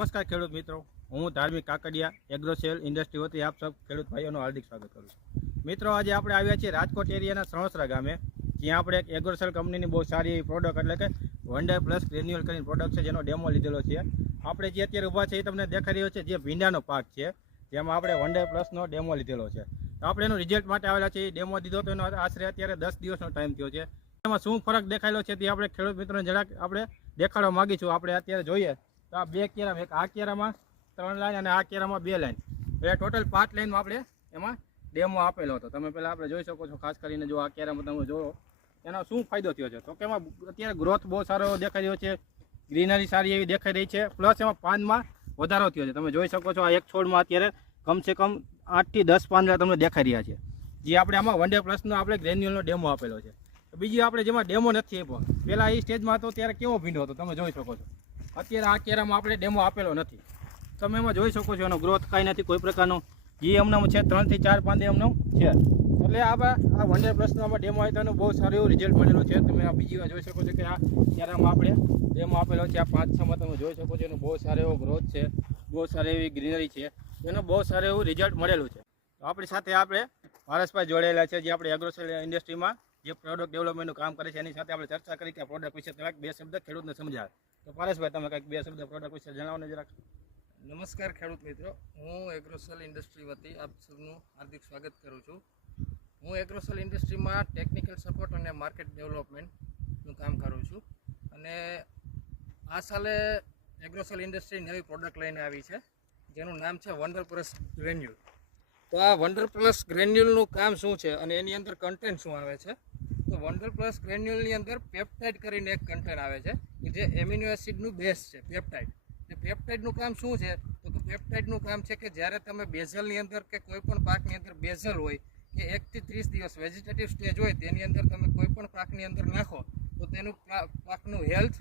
નમસ્કાર ખેડૂત મિત્રો, હું ધાર્મિક કાકડિયા એગ્રોસેલ ઇન્ડસ્ટ્રી વતી આપ સૌ ખેડૂત ભાઈઓનું હાર્દિક સ્વાગત કરું છું। મિત્રો, આજે આપણે આવ્યા છીએ રાજકોટ એરિયાના સણોસરા ગામે, જ્યાં આપણે એક એગ્રોસેલ કંપનીની બહુ સારી એવી પ્રોડક્ટ એટલે કે વંડર પ્લસ ગ્રેન્યુઅલ કરીને પ્રોડક્ટ છે, જેનો ડેમો લીધેલો છે। આપણે જે અત્યારે ઊભા છે એ તમને દેખાઈ રહ્યો છે, જે ભીંડાનો પાક છે, જેમાં આપણે વંડર પ્લસનો ડેમો લીધેલો છે। તો આપણે એનું રિઝલ્ટ માટે આવેલા છે, ડેમો દીધો તો એનો આશરે અત્યારે 10 દિવસનો ટાઈમ થયો છે। એમાં શું ફરક દેખાયેલો છે તે આપણે ખેડૂત મિત્રોને જરાક આપણે દેખાડવા માગીશું। આપણે અત્યારે જોઈએ તો આ બે કેરામાં, એક આ કેરામાં 3 લાઈન અને આ કેરામાં 2 લાઈન, એટલે ટોટલ 5 લાઈનમાં આપણે એમાં ડેમો આપેલો હતો। તમે પહેલાં આપણે જોઈ શકો છો, ખાસ કરીને જો આ કેરામાં તમે જોવો એનો શું ફાયદો થયો છે, તો કે એમાં અત્યારે ગ્રોથ બહુ સારો દેખાઈ રહ્યો છે, ગ્રીનરી સારી એવી દેખાઈ રહી છે, પ્લસ એમાં પાનમાં વધારો થયો છે। તમે જોઈ શકો છો આ એક છોડમાં અત્યારે કમસે કમ 8 થી 10 પાંદડા તમને દેખાઈ રહ્યા છે, જે આપણે આમાં વંડર પ્લસનો આપણે ગ્રેન્યુઅલનો ડેમો આપેલો છે। બીજી આપણે જેમાં ડેમો નથી આપ્યો, પહેલાં એ સ્ટેજમાં હતો ત્યારે કેવો ભીંડો હતો તમે જોઈ શકો છો, અત્યારે આ કેરામાં આપણે ડેમો આપેલો નથી। તમે એમાં જોઈ શકો છો એનો ગ્રોથ કાંઈ નથી કોઈ પ્રકારનો, જે એમનામ છે 3 થી 4 પાંદે એમનામ છે। એટલે આ વંડર પ્લસનો આમાં ડેમો આવ્યો તો બહુ સારું એવું રિઝલ્ટ મળેલું છે। તમે આ બીજી વાર જોઈ શકો છો કે આ કેરામાં આપણે ડેમો આપેલો છે, આ 5-6માં તમે જોઈ શકો છો એનો બહુ સારો એવો ગ્રોથ છે, બહુ સારી એવી ગ્રીનરી છે, એનું બહુ સારું એવું રિઝલ્ટ મળેલું છે। તો આપણી સાથે આપણે પારસભાઈ જોડાયેલા છે, જે આપણે એગ્રોસેલ ઇન્ડસ્ટ્રીમાં જે પ્રોડક્ટ ડેવલપમેન્ટનું કામ કરે છે, એની સાથે આપણે ચર્ચા કરી કે આ પ્રોડક્ટ વિશે કંઈક 2 શબ્દ ખેડૂતને સમજાવે। તો પારસભાઈ, તમે કંઈક 2 શબ્દ પ્રોડક્ટ વિશે જણાવો ને જરાક। નમસ્કાર ખેડૂત મિત્રો, હું એગ્રોસેલ ઇન્ડસ્ટ્રી વતી આપ સૌનું હાર્દિક સ્વાગત કરું છું। હું એગ્રોસેલ ઇન્ડસ્ટ્રીમાં ટેકનિકલ સપોર્ટ અને માર્કેટ ડેવલપમેન્ટનું કામ કરું છું, અને આ સાલે એગ્રોસેલ ઇન્ડસ્ટ્રી નવી પ્રોડક્ટ લઈને આવી છે, જેનું નામ છે વંડર પ્લસ ગ્રેન્યુઅલ। તો આ વંડર પ્લસ ગ્રેન્યુઅલનું કામ શું છે અને એની અંદર કન્ટેન્ટ શું આવે છે, તો વંડર પ્લસ ગ્રેન્યુઅલની અંદર પેપ્ટાઇડ કરીને એક કન્ટેન્ટ આવે છે, જે એમિનો એસિડનું બેઝ છે પેપ્ટાઇડ। પેપ્ટાઇડનું કામ શું છે, તો કે પેપ્ટાઇડનું કામ છે કે જ્યારે તમે બેઝલની અંદર કે કોઈ પણ પાકની અંદર બેઝલ હોય કે 1 થી 30 દિવસ વેજીટેટિવ સ્ટેજ હોય, તેની અંદર તમે કોઈ પણ પાકની અંદર નાખો તો તેનું પાકનું હેલ્થ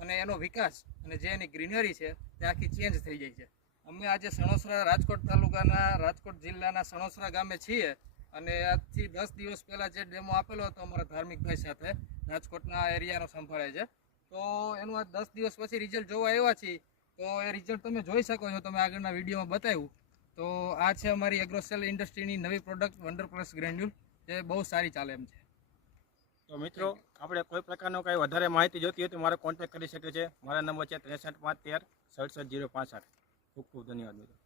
અને એનો વિકાસ અને જે એની ગ્રીનરી છે તે આખી ચેન્જ થઈ જાય છે। અમે આજે સણોસરા, રાજકોટ તાલુકાના, રાજકોટ જિલ્લાના સણોસરા ગામે છીએ, અને આજથી 10 દિવસ પહેલાં જે ડેમો આપેલો હતો અમારા ધાર્મિકભાઈ સાથે, રાજકોટના એરિયાનો સંભાળે છે, તો એનું આ 10 દિવસ પછી રિઝલ્ટ જોવા આવ્યા છીએ। તો એ રિઝલ્ટ તમે જોઈ શકો છો, તમે આગળના વિડીયોમાં બતાવ્યું। તો આ છે અમારી એગ્રોસેલ ઇન્ડસ્ટ્રીની નવી પ્રોડક્ટ વંડર પ્લસ ગ્રેન્યુઅલ, જે બહુ સારી ચાલે એમ છે। તો મિત્રો, આપણે કોઈ પ્રકારનો કંઈ વધારે માહિતી જોતી હોય તો મારો કોન્ટેક્ટ કરી શકે છે। મારા નંબર છે 63 513 67 065। ખૂબ ખૂબ ધન્યવાદ મિત્રો।